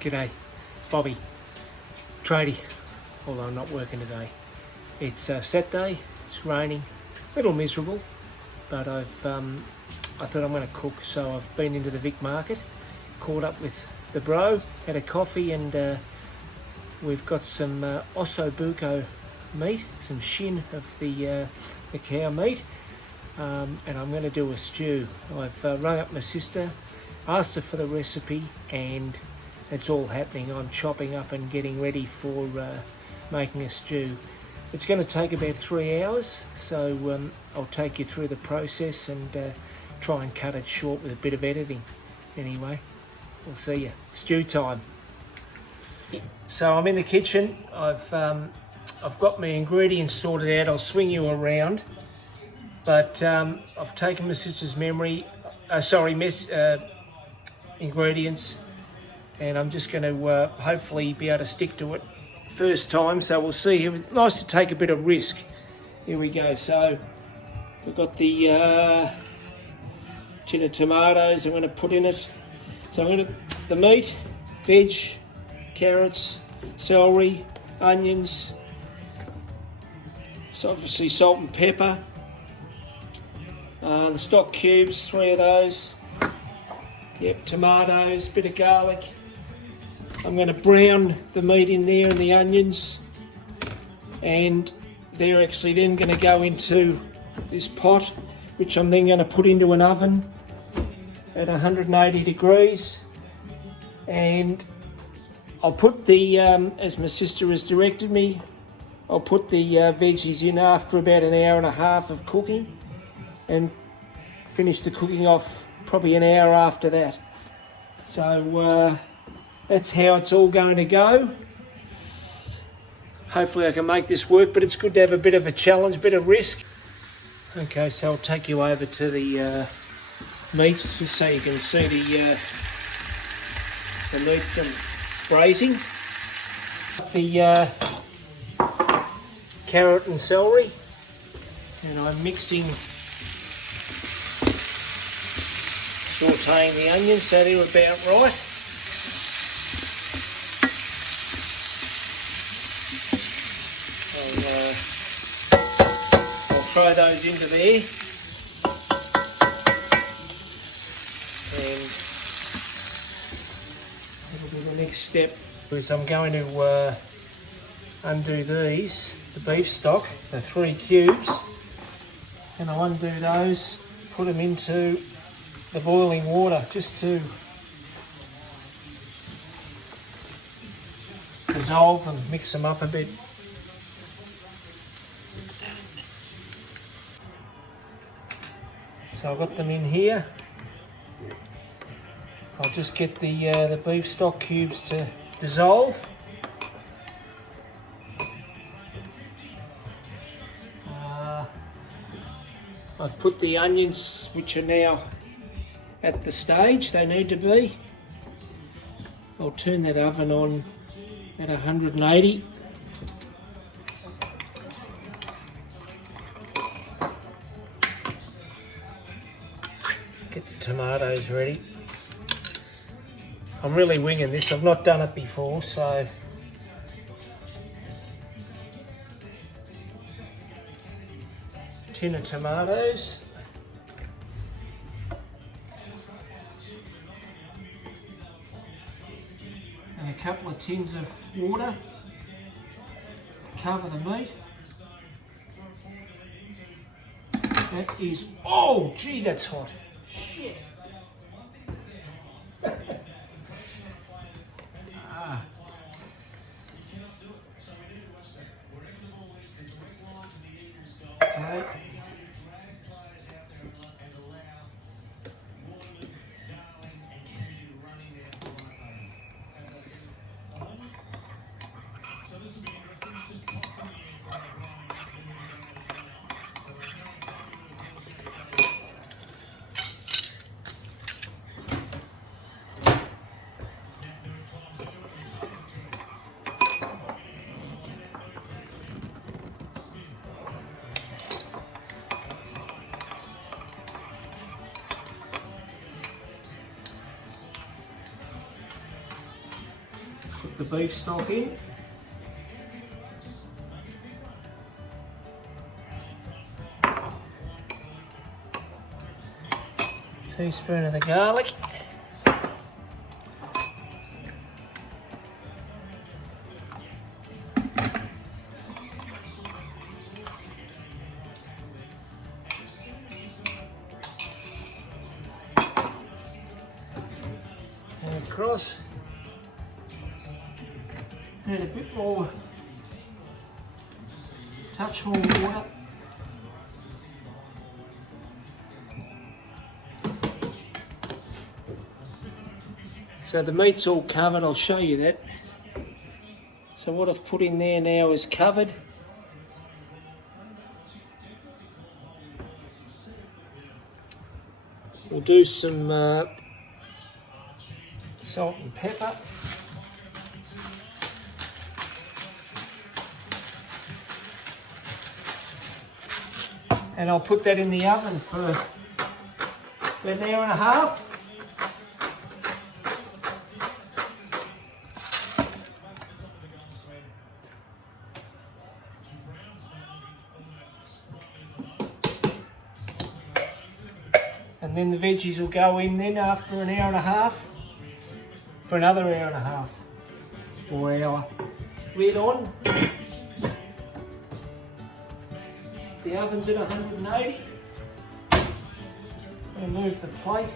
G'day, Bobby, tradie, although I'm not working today. It's Saturday, it's raining, a little miserable, but I thought I'm going to cook, so I've been into the Vic Market, caught up with the bro, had a coffee, and we've got some osso buco meat, some shin of the cow meat, and I'm going to do a stew. I've rung up my sister, asked her for the recipe, and it's all happening. I'm chopping up and getting ready for making a stew. It's going to take about 3 hours, so I'll take you through the process and try and cut it short with a bit of editing. Anyway, we'll see you. Stew time. So I'm in the kitchen. I've got my ingredients sorted out. I'll swing you around, but I've taken my sister's ingredients, and I'm just going to hopefully be able to stick to it first time, so we'll see. It's nice to take a bit of risk. Here we go. So we've got the tin of tomatoes I'm going to put in it. So I'm going to the meat, veg, carrots, celery, onions, so obviously salt and pepper, the stock cubes, 3 of those. Yep, tomatoes, bit of garlic. I'm going to brown the meat in there and the onions, and they're actually then going to go into this pot, which I'm then going to put into an oven at 180 degrees, and I'll put the, as my sister has directed me, I'll put the veggies in after about an hour and a half of cooking, and finish the cooking off probably an hour after that. So that's how it's all going to go. Hopefully I can make this work, but it's good to have a bit of a challenge, bit of risk. Okay, so I'll take you over to the meats, just so you can see the meat braising. The carrot and celery, and I'm sauteing the onions so they're about right. I'll throw those into there, and that'll be the next step. Is I'm going to undo these, the beef stock, the 3 cubes, and I'll undo those, put them into the boiling water just to dissolve and mix them up a bit. So I've got them in here. I'll just get the beef stock cubes to dissolve. I've put the onions, which are now at the stage they need to be. I'll turn that oven on at 180. Get the tomatoes ready. I'm really winging this, I've not done it before, so tin of tomatoes, and a couple of tins of water to cover the meat. That is, oh gee, that's hot. Shit. Okay. Put the beef stock in. Teaspoon of the garlic. And across. Need a bit more, touch more water. So the meat's all covered, I'll show you that. So what I've put in there now is covered. We'll do some salt and pepper. And I'll put that in the oven for about an hour and a half. And then the veggies will go in then after an hour and a half for another hour and a half or hour. Lid on. The oven's at 180. I'm going to move the plate.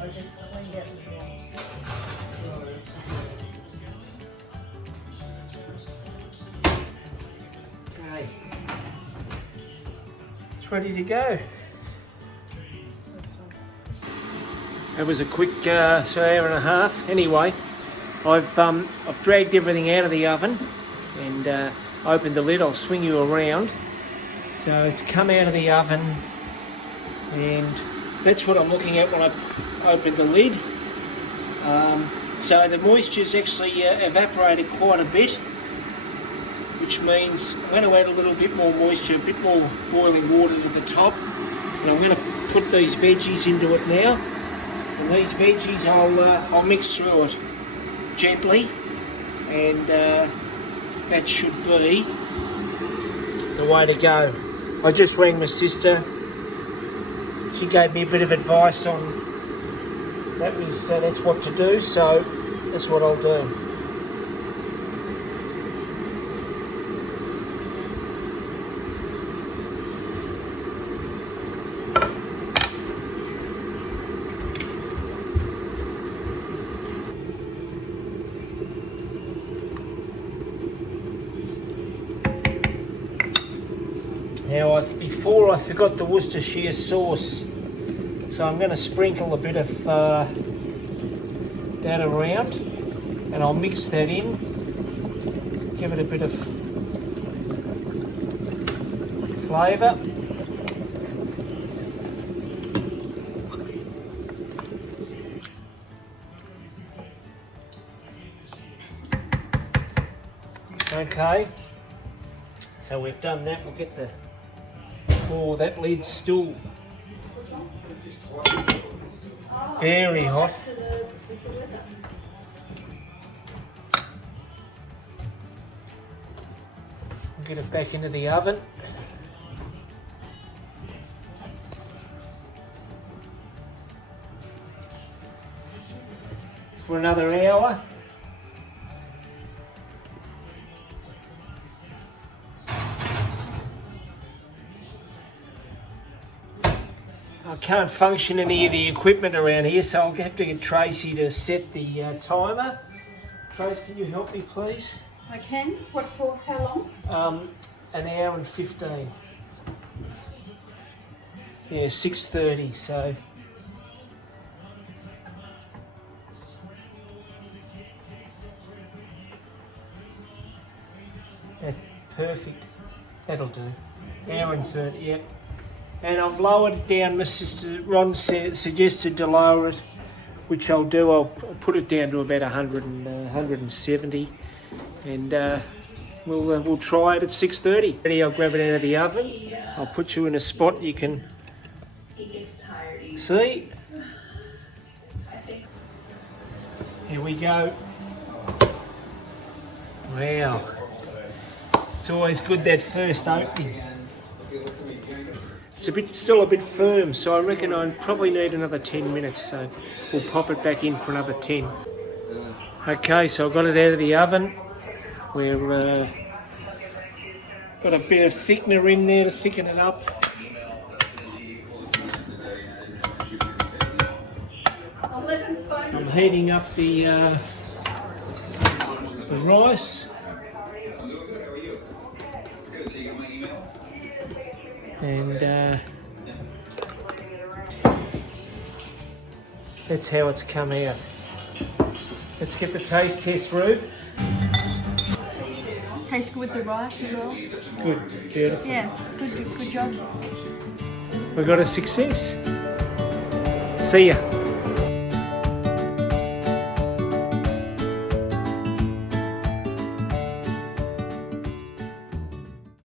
I just cleaned it as well. Okay. It's ready to go. That was a quick hour and a half. Anyway, I've dragged everything out of the oven and opened the lid. I'll swing you around. So it's come out of the oven, and that's what I'm looking at when I open the lid. So the moisture's actually evaporated quite a bit, which means I'm going to add a little bit more moisture, a bit more boiling water to the top. And I'm going to put these veggies into it now. And these veggies I'll mix through it gently, and that should be the way to go. I just rang my sister. She gave me a bit of advice on that's what to do, so that's what I'll do. Now, before I forgot the Worcestershire sauce, so I'm going to sprinkle a bit of that around, and I'll mix that in, give it a bit of flavour. Okay, so we've done that. We'll get the, oh, that lid's still very hot. We'll get it back into the oven. For another hour. I can't function any of the equipment around here, so I'll have to get Tracy to set the timer. Trace, can you help me, please? I can. What for? How long? An hour and 15. Yeah, 6:30. So. That's perfect. That'll do. Hour and 30, yep. And I've lowered it down. Mr. Ron suggested to lower it, which I'll do. I'll put it down to about 100 and 170, and we'll try it at 6:30. Ready? I'll grab it out of the oven. I'll put you in a spot you can see. Here we go. Wow. It's always good, that first opening. It's still a bit firm, so I reckon I probably need another 10 minutes, so we'll pop it back in for another 10. Okay, so I've got it out of the oven. We've got a bit of thickener in there to thicken it up. I'm heating up the rice. And that's how it's come out. Let's get the taste test, Rube. Tastes good with the rice as well. Good, beautiful. Yeah, good job. We got a success. See ya.